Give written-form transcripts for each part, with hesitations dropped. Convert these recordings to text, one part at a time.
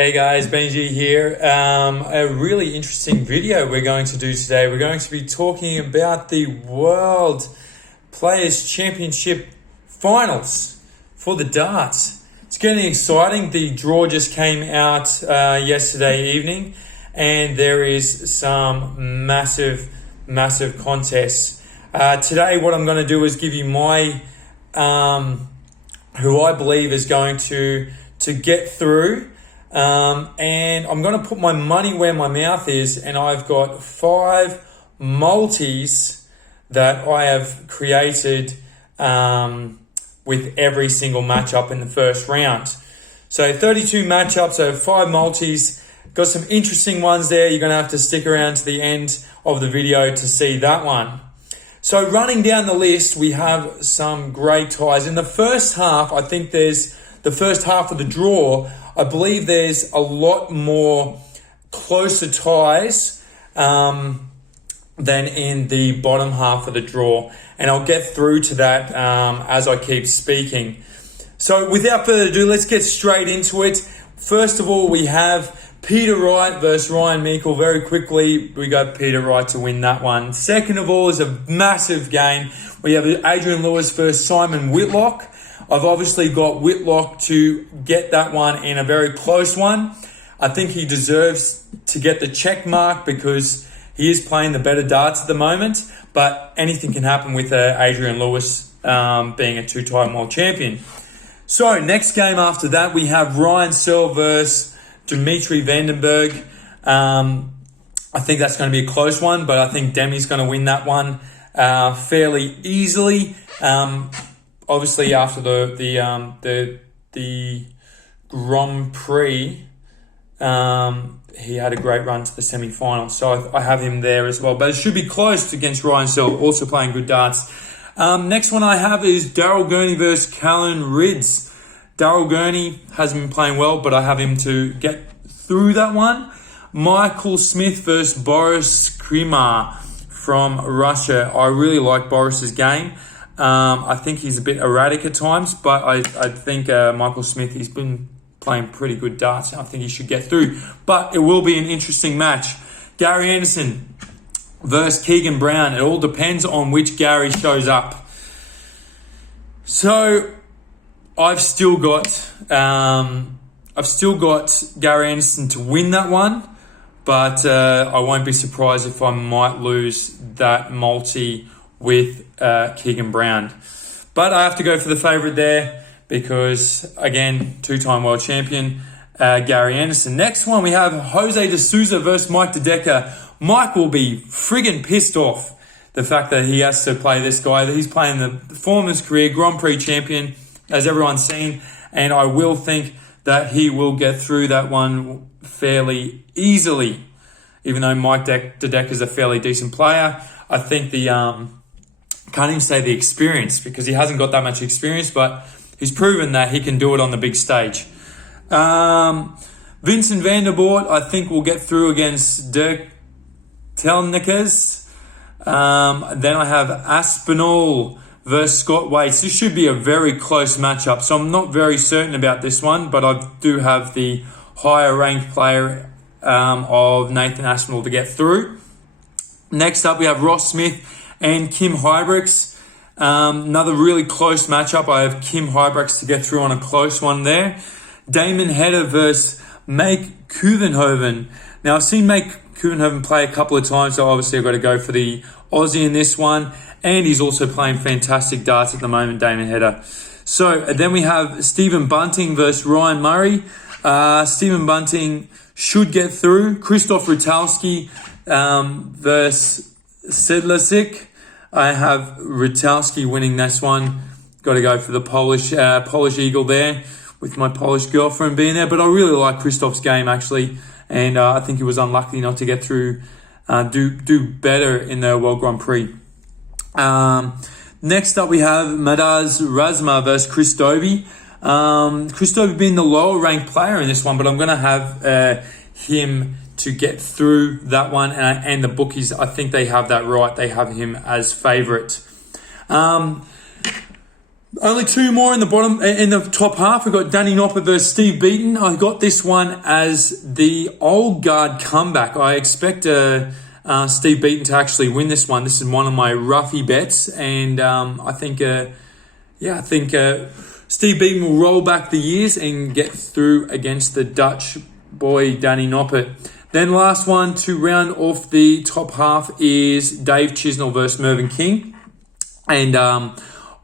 Hey guys, Benji here. A really interesting video we're going to do today. We're going to be talking about the World Players Championship Finals for the darts. It's getting exciting. The draw just came out yesterday evening, and there is some massive contests. Today what I'm going to do is give you my who I believe is going to get through. And I'm going to put my money where my mouth is, and I've got 5 multis that I have created with every single matchup in the first round. So 32 matchups, so 5 multis. Got some interesting ones there. You're going to have to stick around to the end of the video to see that one. So running down the list, we have some great ties. In the first half, I think there's the first half of the draw, I believe there's a lot more closer ties than in the bottom half of the draw. And I'll get through to that as I keep speaking. So without further ado, let's get straight into it. First of all, we have Peter Wright versus Ryan Mikel. Very quickly, we got Peter Wright to win that one. Second of all is a massive game. We have Adrian Lewis versus Simon Whitlock. I've obviously got Whitlock to get that one in a very close one. I think he deserves to get the check mark because he is playing the better darts at the moment, but anything can happen with Adrian Lewis being a 2-time world champion. So next game after that, we have Ryan Searle versus Dimitri Vandenberg. I think that's going to be a close one, but I think Demi's going to win that one fairly easily. Obviously, after the Grand Prix, he had a great run to the semi-final. So I have him there as well. But it should be close against Ryan Searle, also playing good darts. Next one I have is Daryl Gurney versus Callum Rids. Daryl Gurney hasn't been playing well, but I have him to get through that one. Michael Smith versus Boris Krimar from Russia. I really like Boris's game. I think he's a bit erratic at times, but I think Michael Smith, he's been playing pretty good darts. I think he should get through. But it will be an interesting match. Gary Anderson versus Keegan Brown. It all depends on which Gary shows up. So I've still got Gary Anderson to win that one, but I won't be surprised if I might lose that multi with Keegan Brown. But I have to go for the favourite there because, again, 2-time world champion, Gary Anderson. Next one, we have Jose de Souza versus Mike De Decker. Mike will be friggin' pissed off the fact that he has to play this guy. He's playing the form of his career, Grand Prix champion, as everyone's seen, and I will think that he will get through that one fairly easily. Even though Mike De Decker is a fairly decent player, I think can't even say the experience because he hasn't got that much experience, but he's proven that he can do it on the big stage. Vincent van der Voort, I think, will get through against Dirk Telnikers. Then I have Aspinall versus Scott Waits. This should be a very close matchup, so I'm not very certain about this one, but I do have the higher ranked player of Nathan Aspinall to get through. Next up, we have Ross Smith and Kim Huybrechts. Another really close matchup. I have Kim Huybrechts to get through on a close one there. Damon Hedder versus Make Kuvenhoven. Now, I've seen Make Kuvenhoven play a couple of times, so obviously I've got to go for the Aussie in this one. And he's also playing fantastic darts at the moment, Damon Hedder. So then we have Stephen Bunting versus Ryan Murray. Stephen Bunting should get through. Krzysztof Ratalski versus Sedlacek. I have Ratalski winning this one. Got to go for the Polish Eagle there with my Polish girlfriend being there. But I really like Krzysztof's game, actually. And I think he was unlucky not to get through, do better in the World Grand Prix. Next up, we have Madaz Rasma versus Chris Dobie. Chris Dobie being the lower ranked player in this one, but I'm going to have him to get through that one, and the bookies, I think they have that right. They have him as favourite. Only two more in the top half. We've got Danny Noppert versus Steve Beaton. I got this one as the old guard comeback. I expect Steve Beaton to actually win this one. This is one of my roughy bets, and I think Steve Beaton will roll back the years and get through against the Dutch boy Danny Noppert. Then last one to round off the top half is Dave Chisnell versus Mervyn King, and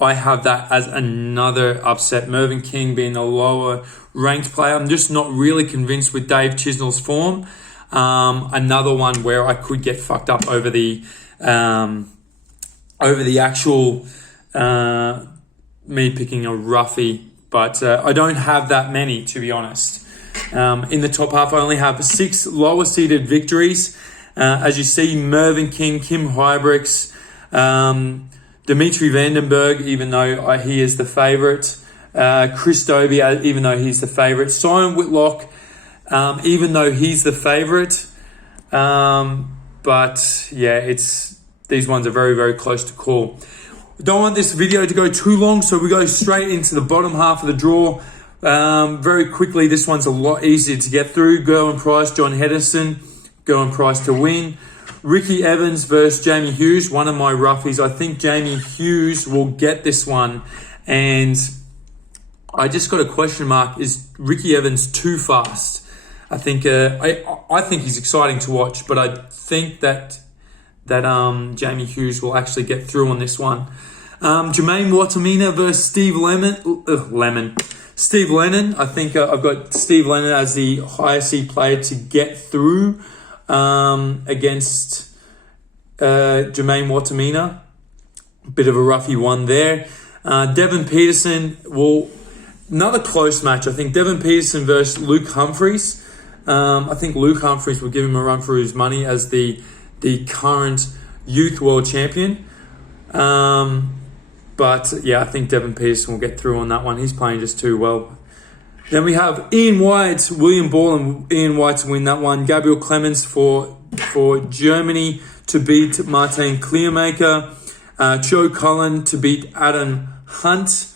I have that as another upset. Mervyn King being a lower ranked player. I'm just not really convinced with Dave Chisnell's form. Another one where I could get fucked up over the actual me picking a roughie, but I don't have that many, to be honest. In the top half, I only have 6 lower seeded victories. As you see, Mervyn King, Kim Hybricks, Dimitri Vandenberg, even though he is the favourite. Chris Dobie, even though he's the favourite. Simon Whitlock, even though he's the favourite. But yeah, these ones are very, very close to call. Don't want this video to go too long, so we go straight into the bottom half of the draw. Very quickly, this one's a lot easier to get through. Gerwyn Price, John Hedison. Gerwyn Price to win. Ricky Evans versus Jamie Hughes, one of my roughies. I think Jamie Hughes will get this one. And I just got a question mark. Is Ricky Evans too fast? I think he's exciting to watch, but I think that Jamie Hughes will actually get through on this one. Jermaine Watamina versus Steve Lennon. I think I've got Steve Lennon as the highest seed player to get through against Jermaine Watamina. Bit of a roughy one there. Devin Peterson, another close match. I think Devin Peterson versus Luke Humphries. I think Luke Humphries will give him a run for his money as the current youth world champion. But yeah, I think Devin Peterson will get through on that one. He's playing just too well. Then we have Ian White, William Ball, and Ian White to win that one. Gabriel Clemens for Germany to beat Martin Clearmaker. Joe Cullen to beat Adam Hunt.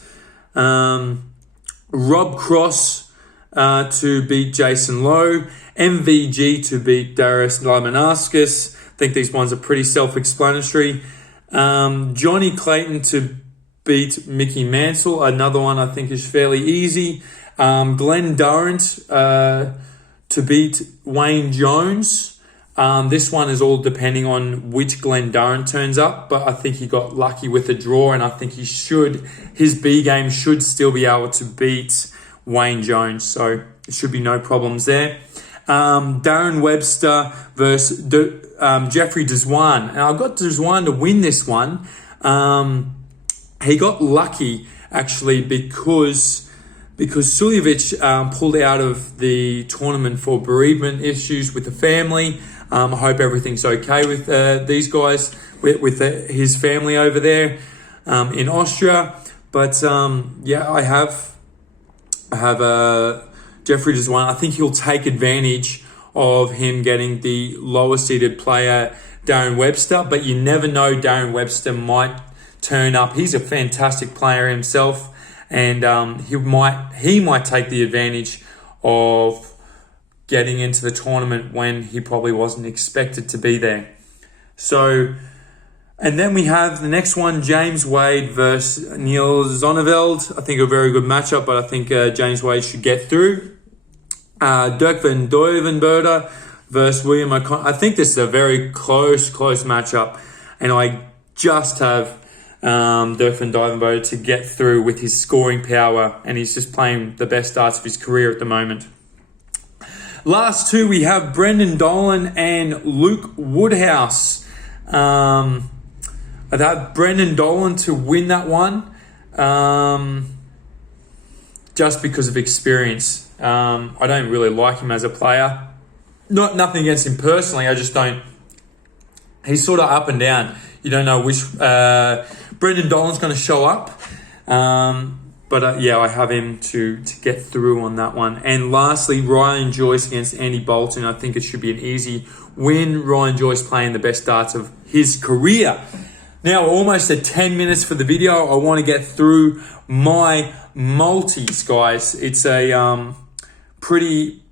Rob Cross to beat Jason Lowe. MVG to beat Darius Lamanaskus. I think these ones are pretty self-explanatory. Johnny Clayton to beat Mickey Mansell. Another one I think is fairly easy. Glenn Durrant to beat Wayne Jones. This one is all depending on which Glenn Durrant turns up, but I think he got lucky with the draw, and I think his B game should still be able to beat Wayne Jones, so it should be no problems there. Darren Webster versus Jeffrey Deswan. And I've got Deswan to win this one. He got lucky, actually, because Suljevic pulled out of the tournament for bereavement issues with the family. I hope everything's okay with these guys, with his family over there in Austria. But yeah, I have Jeffrey Deswan. I think he'll take advantage of him getting the lower seeded player, Darren Webster, but you never know, Darren Webster might turn up. He's a fantastic player himself, and he might take the advantage of getting into the tournament when he probably wasn't expected to be there. So, and then we have the next one, James Wade versus Neil Zonneville. I think a very good matchup, but I think James Wade should get through. Dirk van Duivenberder versus William O'Connor. I think this is a very close matchup, and I just have Dirk van Duivenberder to get through with his scoring power, and he's just playing the best starts of his career at the moment. Last two, we have Brendan Dolan and Luke Woodhouse. I'd have Brendan Dolan to win that one, just because of experience. I don't really like him as a player. Nothing against him personally. I just don't. He's sort of up and down. You don't know which Brendan Dolan's going to show up. But yeah, I have him to get through on that one. And lastly, Ryan Joyce against Andy Bolton. I think it should be an easy win. Ryan Joyce playing the best darts of his career. Now we're almost at 10 minutes for the video. I want to get through my multis, guys. It's a pretty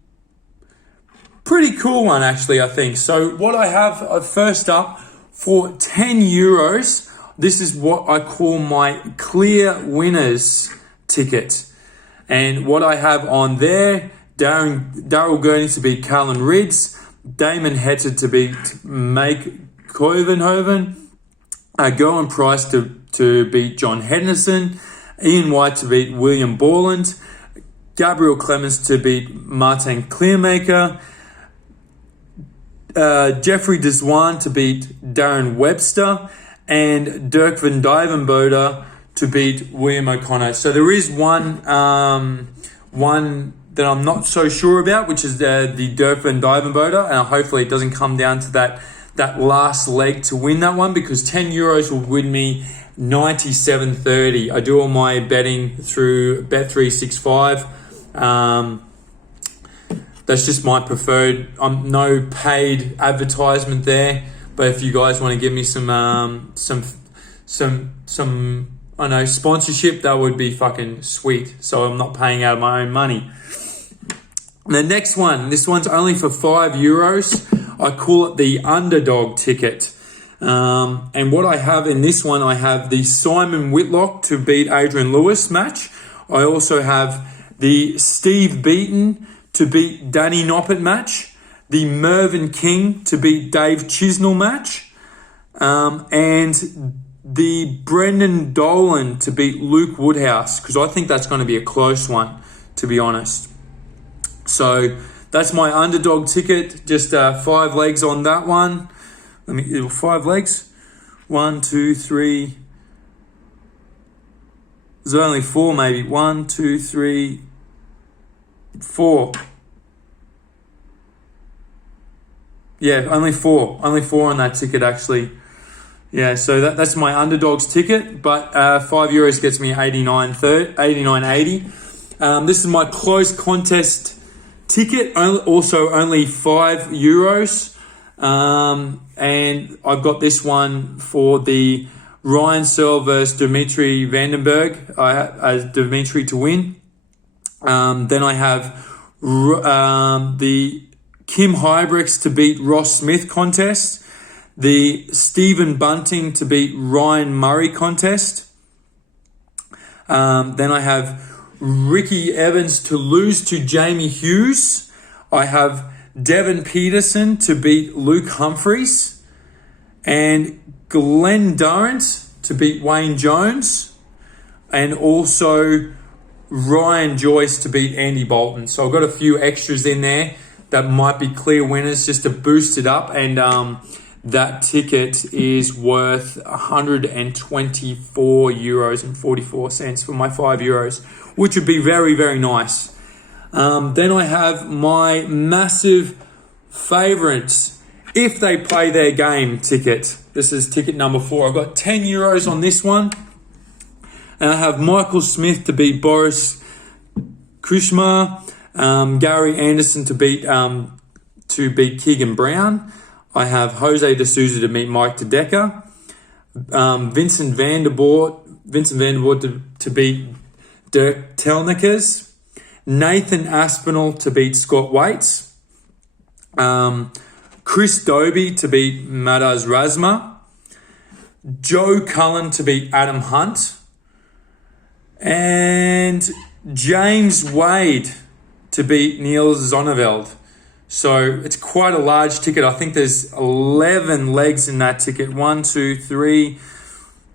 cool one, actually, I think. So what I have first up for €10, this is what I call my clear winners ticket. And what I have on there, Daryl Gurney to beat Callum Ridds, Damon Hetter to beat Make Kovenhoven, Gowan Price to beat John Henderson, Ian White to beat William Borland, Gabriel Clemens to beat Martin Clearmaker, Jeffrey Deswan to beat Darren Webster, and Dirk van Dijvenbode to beat William O'Connor. So there is one that I'm not so sure about, which is the Dirk van Dijvenbode, and hopefully it doesn't come down to that last leg to win that one, because €10 will win me 97.30. I do all my betting through Bet365. That's just my preferred. No paid advertisement there, but if you guys want to give me some I know sponsorship, that would be fucking sweet. So I'm not paying out of my own money. The next one, this one's only for €5. I call it the Underdog Ticket. And what I have in this one, I have the Simon Whitlock to beat Adrian Lewis match. I also have the Steve Beaton to beat Danny Noppert match, the Mervyn King to beat Dave Chisnell match, and the Brendan Dolan to beat Luke Woodhouse, because I think that's going to be a close one, to be honest. So that's my Underdog Ticket, just 5 legs on that one. 5 legs. 1, 2, 3. There's only 4 maybe. 1, 2, 3, 4. Yeah, only 4. Only 4 on that ticket, actually. Yeah, so that's my Underdogs ticket, but €5 gets me 89.80. This is my close contest ticket, also only €5. And I've got this one for the Ryan Searle versus Dimitri Vandenberg. I have Dimitri to win. Then I have the Kim Hybricks to beat Ross Smith contest, the Stephen Bunting to beat Ryan Murray contest. Then I have Ricky Evans to lose to Jamie Hughes. I have Devin Peterson to beat Luke Humphreys, and Glenn Durrant to beat Wayne Jones, and also Ryan Joyce to beat Andy Bolton. So I've got a few extras in there that might be clear winners just to boost it up, and that ticket is worth €124.44 for my €5, which would be very, very nice. Then I have my massive favourites, if they play their game ticket. This is ticket number 4. I've got €10 on this one. And I have Michael Smith to beat Boris Krishma, Gary Anderson to beat Keegan Brown. I have Jose de Souza to meet Mike Dedecker. Vincent Vanderboort to beat Dirk Telnikers. Nathan Aspinall to beat Scott Waits. Chris Dobie to beat Madaz Rasma. Joe Cullen to beat Adam Hunt. And James Wade to beat Neil Zonneville. So it's quite a large ticket. I think there's 11 legs in that ticket. 1, 2, 3,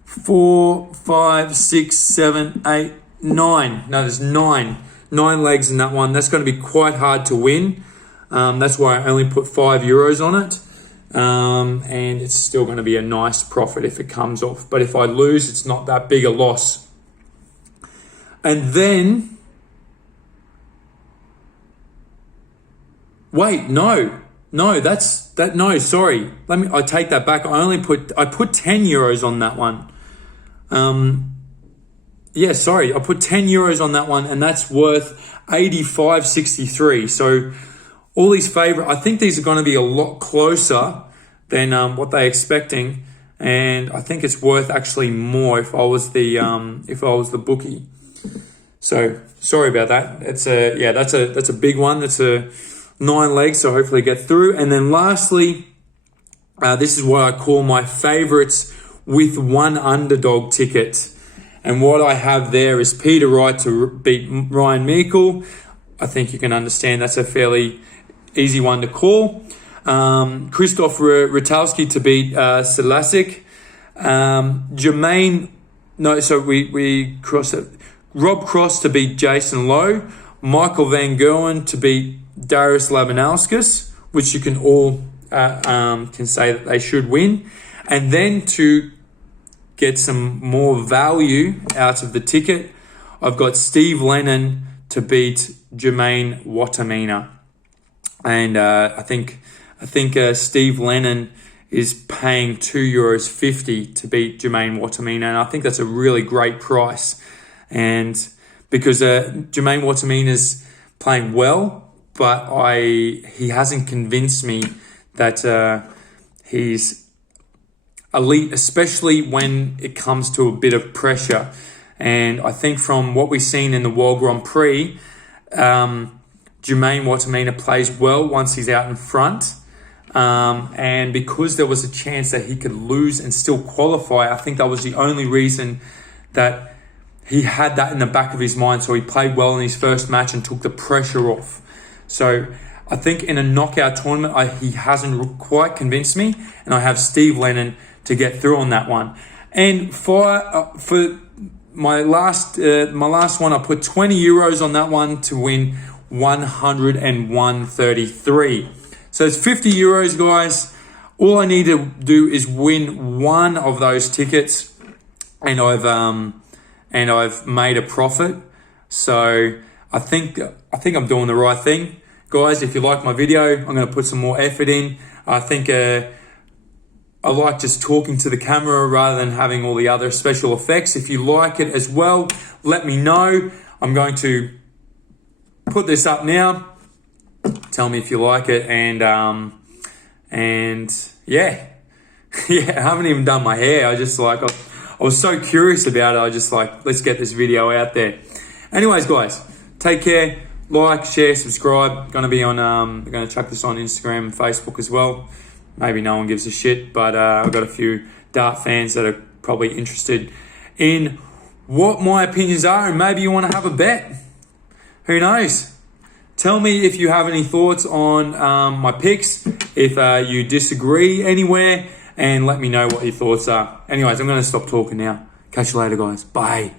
4, 5, 6, 7, 8, 9. No, there's 9 legs in that one. That's going to be quite hard to win. That's why I only put €5 on it. And it's still going to be a nice profit if it comes off. But if I lose, it's not that big a loss. And then, wait, no, sorry. I take that back. I put €10 on that one. Yeah, sorry, I put €10 on that one, and that's worth 85.63. So all these I think these are going to be a lot closer than what they're expecting. and I think it's worth actually more if I was the bookie. So sorry about that. That's a big one. That's a 9 legs. So hopefully get through. And then lastly, this is what I call my favorites with one underdog ticket. And what I have there is Peter Wright to beat Ryan Mikel. I think you can understand that's a fairly easy one to call. Christoph Ratalski to beat Selasic. We crossed it. Rob Cross to beat Jason Lowe. Michael Van Gerwen to beat Darius Labanauskas, which you can all can say that they should win. And then to get some more value out of the ticket, I've got Steve Lennon to beat Jermaine Watamina. And I think Steve Lennon is paying €2.50 to beat Jermaine Watamina, and I think that's a really great price. And because Jermaine Watamina's playing well, but he hasn't convinced me that he's elite, especially when it comes to a bit of pressure. And I think from what we've seen in the World Grand Prix, Jermaine Watamina plays well once he's out in front. And because there was a chance that he could lose and still qualify, I think that was the only reason that he had that in the back of his mind. So he played well in his first match and took the pressure off. So I think in a knockout tournament, he hasn't quite convinced me, and I have Steve Lennon to get through on that one. And for my last one, I put €20 on that one to win 101.33. So it's €50, guys. All I need to do is win one of those tickets, and I've made a profit. So I think I'm doing the right thing. Guys, if you like my video, I'm going to put some more effort in. I think I like just talking to the camera rather than having all the other special effects. If you like it as well, let me know. I'm going to put this up now. Tell me if you like it. And yeah, I haven't even done my hair. I was so curious about it. I just let's get this video out there. Anyways, guys, take care. Like, share, subscribe. Going to chuck this on Instagram and Facebook as well. Maybe no one gives a shit, but I've got a few dart fans that are probably interested in what my opinions are, and maybe you want to have a bet. Who knows? Tell me if you have any thoughts on my picks, if you disagree anywhere, and let me know what your thoughts are. Anyways, I'm going to stop talking now. Catch you later, guys. Bye.